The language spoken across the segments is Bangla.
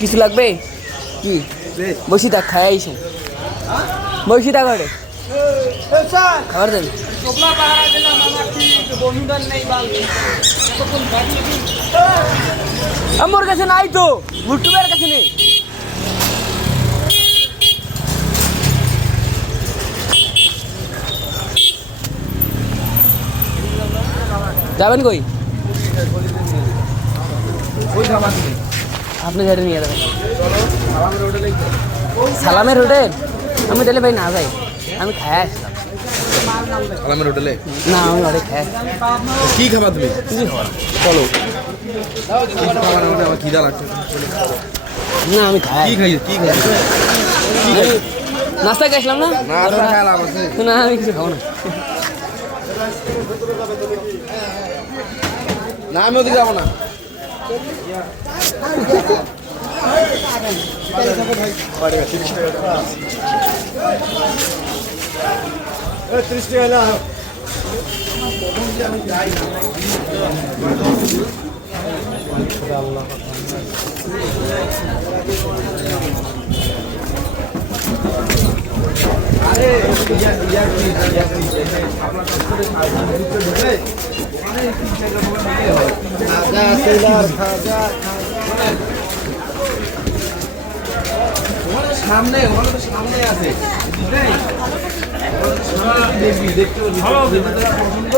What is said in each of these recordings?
কিছু লাগবে কি বসি থাক খাই আইসো বসি থাক ঘরে খাবার দেন আমার কাছে নাই তো ভুট্টুবের কাছে নেই যাবেন কই আপনি গাড়ি নিয়ে যাবেন সালামের হোটেল আমি তাহলে ভাই না যাই আমি খাই আসলাম সালামের হোটেলে না আমি অনেক খাই কি খাবা তুমি কি হওয়ার চলো আমার খিদা লাগছে না আমি খাই কি খাই কি খাই নাস্তা খাইছিলাম না না খাইলাম আছে না আমি কিছু খাবো না না আমি ওদিকে যাবো না সামনে ওখানে তো সামনে আছে দেখবি দেখতে পছন্দ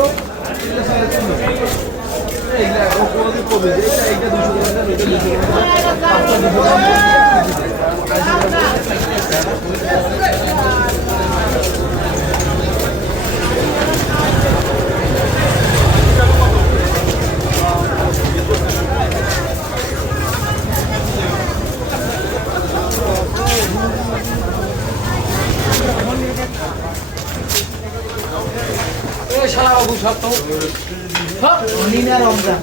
শালা বাবু সব তো রমজান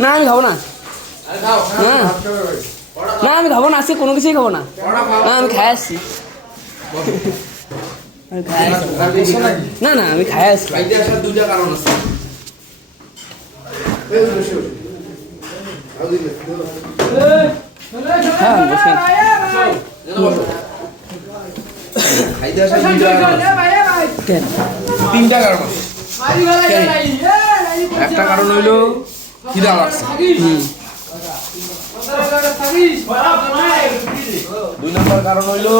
না আমি খাবো না না আমি খাবো না আজকে কোনো কিছুই খাবো না না আমি খাই আসছি না না আমি খাই আসছি দুইটা কারণ আছে হ্যাঁ বসেন তিনটা কারণ আছে একটা কারণ হইলো খিদা লাগছে দুই নম্বর কারণ হইলো